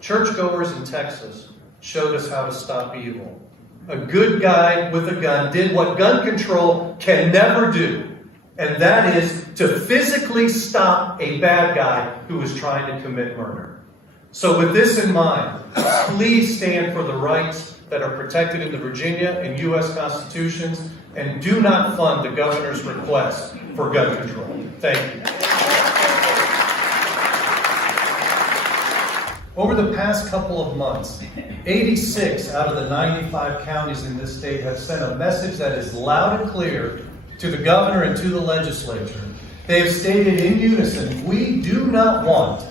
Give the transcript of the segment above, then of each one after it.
Churchgoers in Texas showed us how to stop evil. A good guy with a gun did what gun control can never do, and that is to physically stop a bad guy who was trying to commit murder. So with this in mind, please stand for the rights that are protected in the Virginia and U.S. constitutions, and do not fund the governor's request for gun control. Thank you. Over the past couple of months, 86 out of the 95 counties in this state have sent a message that is loud and clear to the governor and to the legislature. They have stated in unison, we do not want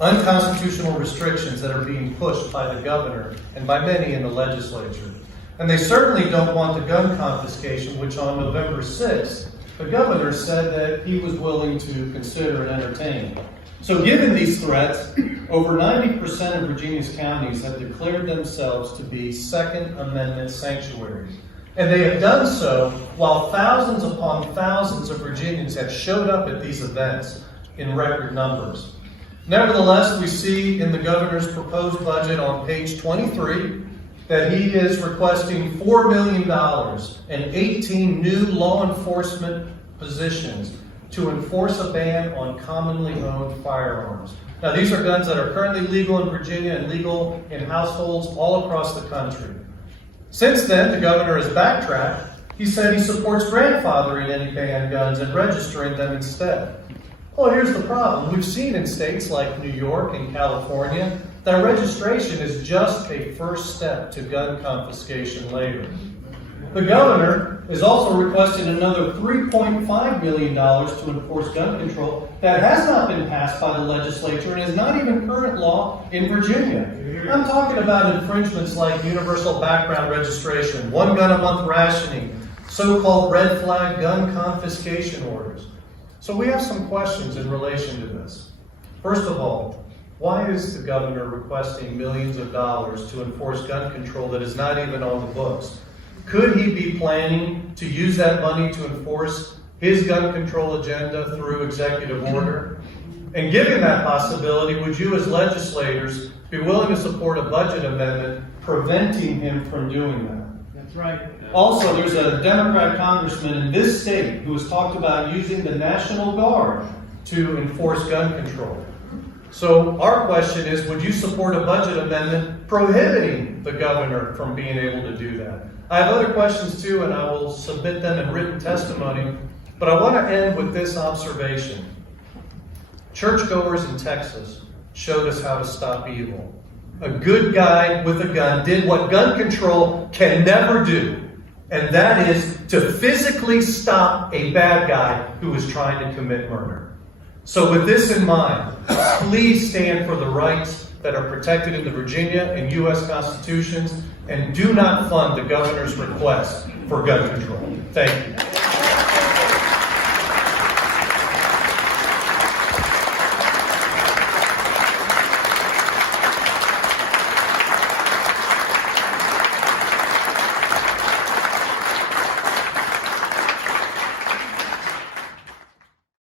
unconstitutional restrictions that are being pushed by the governor and by many in the legislature. And they certainly don't want the gun confiscation, which on November 6th, the governor said that he was willing to consider and entertain. So given these threats, over 90% of Virginia's counties have declared themselves to be Second Amendment sanctuaries. And they have done so while thousands upon thousands of Virginians have showed up at these events in record numbers. Nevertheless, we see in the governor's proposed budget on page 23 that he is requesting $4 million and 18 new law enforcement positions to enforce a ban on commonly owned firearms. Now, these are guns that are currently legal in Virginia and legal in households all across the country. Since then, the governor has backtracked. He said he supports grandfathering any banned guns and registering them instead. Well, here's the problem. We've seen in states like New York and California that registration is just a first step to gun confiscation later. The governor is also requesting another $3.5 million to enforce gun control that has not been passed by the legislature and is not even current law in Virginia. I'm talking about infringements like universal background registration, one gun a month rationing, so-called red flag gun confiscation orders. So we have some questions in relation to this. First of all, why is the governor requesting millions of dollars to enforce gun control that is not even on the books? Could he be planning to use that money to enforce his gun control agenda through executive order? And given that possibility, would you as legislators be willing to support a budget amendment preventing him from doing that? That's right. Also, there's a Democrat congressman in this state who has talked about using the National Guard to enforce gun control. So our question is, would you support a budget amendment prohibiting the governor from being able to do that? I have other questions too, and I will submit them in written testimony, but I want to end with this observation. Churchgoers in Texas showed us how to stop evil. A good guy with a gun did what gun control can never do, and that is to physically stop a bad guy who was trying to commit murder. So with this in mind, please stand for the rights that are protected in the Virginia and U.S. constitutions, and do not fund the governor's request for gun control. Thank you.